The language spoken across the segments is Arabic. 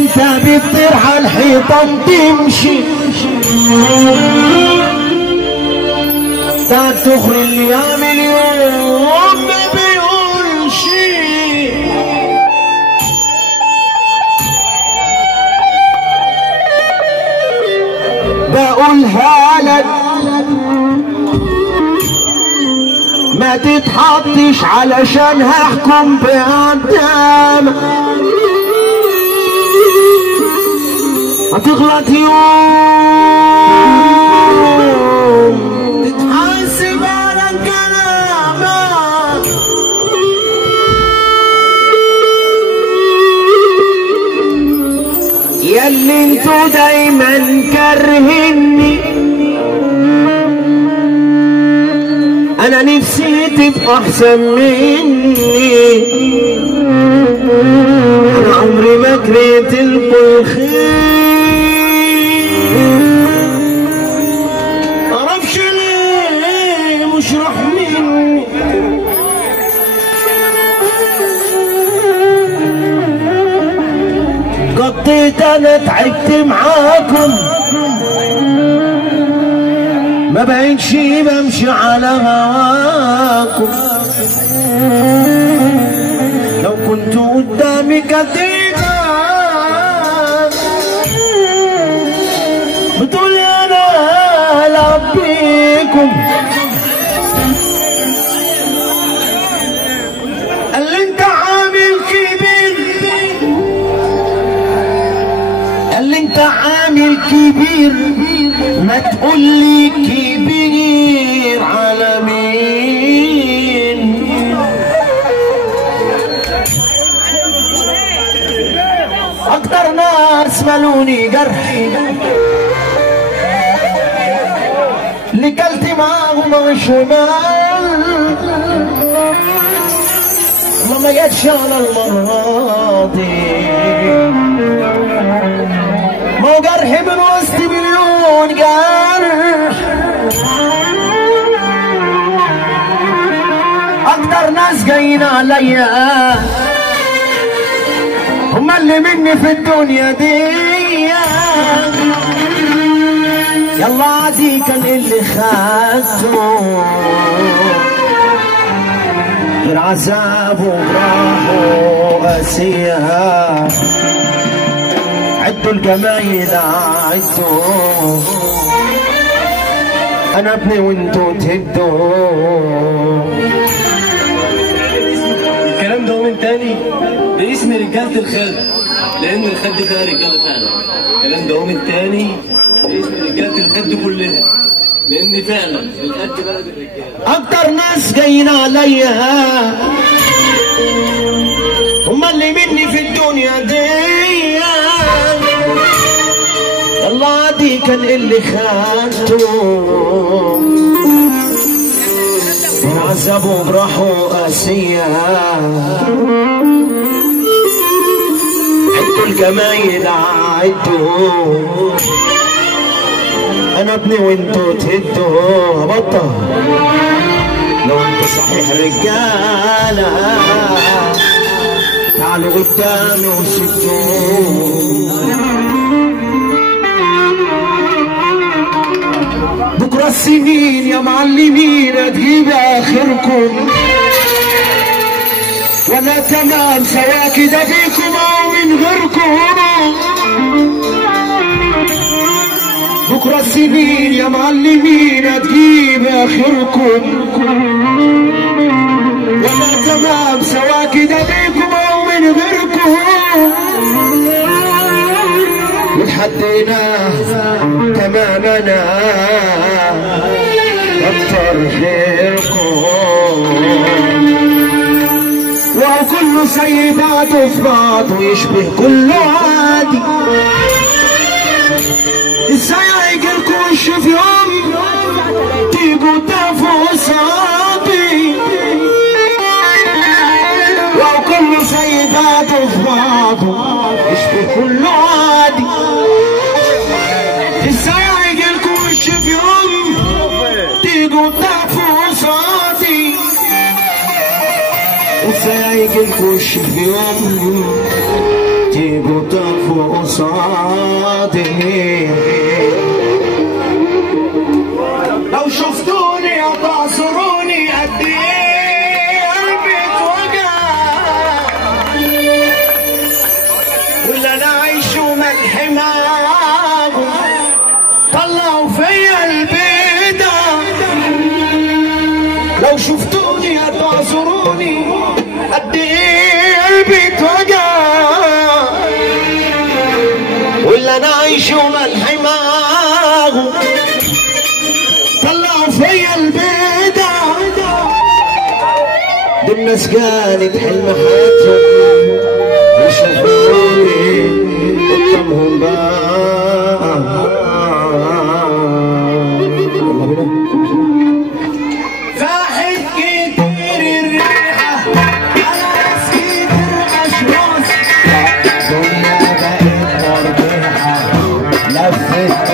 انت بتطير على الحيطان تمشي انت تخرج اللي يعمل يوم ما بيقولش بقولها لك ما تتحطش علشان هحكم بقدامك هتغلط يوم تتحاسب على كلامك ياللي انتوا دايما كارهني انا نفسي تبقى احسن مني انا عمري ما كرهت لكم خير معرفش ليه مش راح مني قضيت انا تعبت معاكم ما بقيتش بمشي على هواكم لو كنت قدامي كتيبة بتقولي انا هلعب بيكم اللي انت عامل كبير اللي انت عامل كبير ما تقولي كبير على مين اكتر ناس ملوني جرح اللي كلت معاهم شمال ما جاتش على المرة دي ما هو جرح من وسط مليون جرح اكتر ناس جايين عليا هما اللي مني في الدنيا دي يلا عادي كان اللي خدته غير عذاب وجراح وقاسية عدوا الجمايل عدوا انا ابني وانتوا تهدوا الكلام ده من تاني باسم رجالة الخد لان الخد فيها رجالة فعلا الكلام ده من تاني باسم رجالة الخد كلها لان فعلا الخد بلد الرجالة اكتر ناس جايين عليا هما اللي مني في الدنيا دي يلا عادي كان اللي خدته عذبوا براحوا قاسية عدوا الجمايل عدوا انا ابني وانتوا تهدوا بطة لو انتوا صحيح رجالة تعالوا قدامي وشدوا بكرة السنين يا معلمين هتجيب اخركم وانا تمام سواء كده بيكم او من غيركم بكرة السنين يا معلمين هتجيب اخركم وانا تمام سواء كده بيكم او من غيركم ولحدينا تمام انا اكتر خيركم وهو كله زي بعضه في بعضه يشبه كله عادي ازاي هيجيلكوا وش في يوم تيجوا تقفوا قصادي وهو كله زي بعضه في بعضه يشبه كله عادي ازاي هيجيلكوا وش في يوم تيجوا تقفوا قصادي ازاي هيجيلكوا وش في يوم تيجوا تقفوا قصادي لو شفتوني هتعصروني قد ايه قلبي اتوجع واللي انا عايشه ملح معاهم طلعوا فيا البيضة لو شفتوني هتعصروني قد ايه قلبي اتوجع واللي انا عايشه ملح معاهم طلعوا فيا البيضة دي الناس كانت حلم حياتهم وشافوني قدامهم بقى يلا بينا فاحت كتير الريحة على ناس كتير أشواص الدنيا بقت مربحة لفت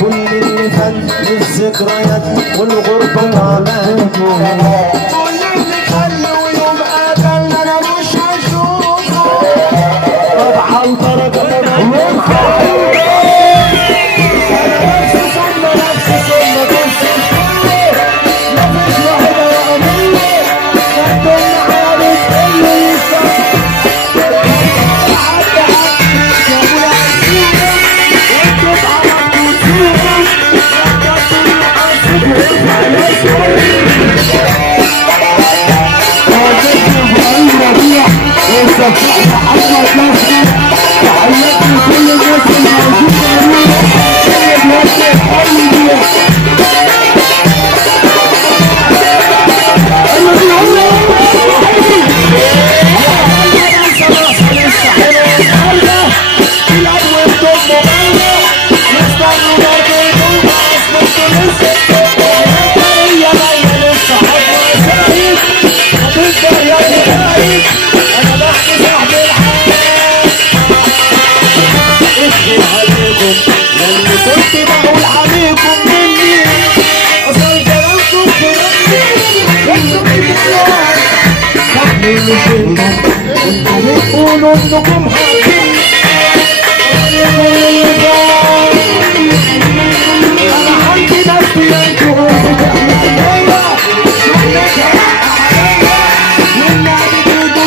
كل الناس الذكريات والغربة وعماته كل اللي خلوا يوم قابلنا انا مش هشوفه ربع الدرجة انا نفسي ثم نفسي ثم نفسي مفيش واحدة وأمية الدنيا عادت اللي يستطيع حتى جابوا لها السيرة وانتوا اتعرفتوا السيرة بتقولوا انكم حاكمين انا عندي نفسي انتوا بتقولوا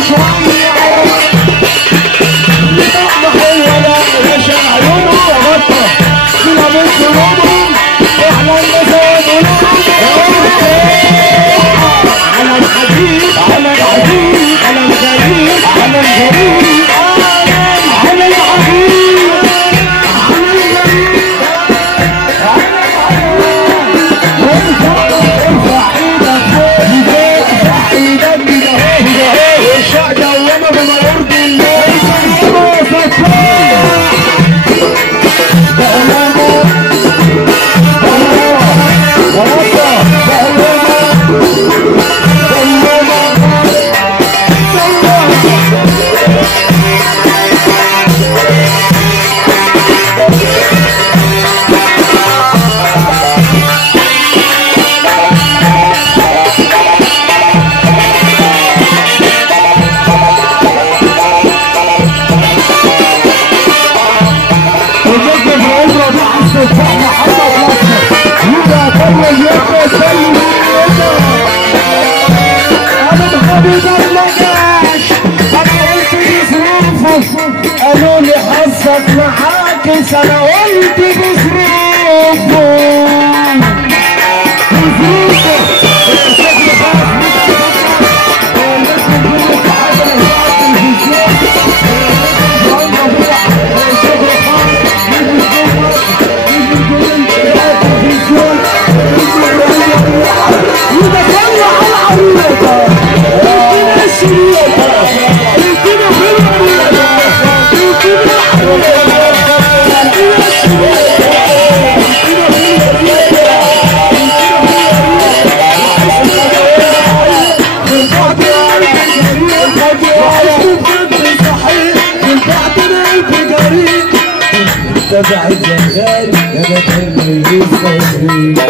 شوية طعم حلوة لا مش عيونه غطى كده بتقولوا احنا الناس على الحديد على العديد على الغريب على الغريب اتصرف معاكس انا قلت بظروفه تبع الزغال يا بدل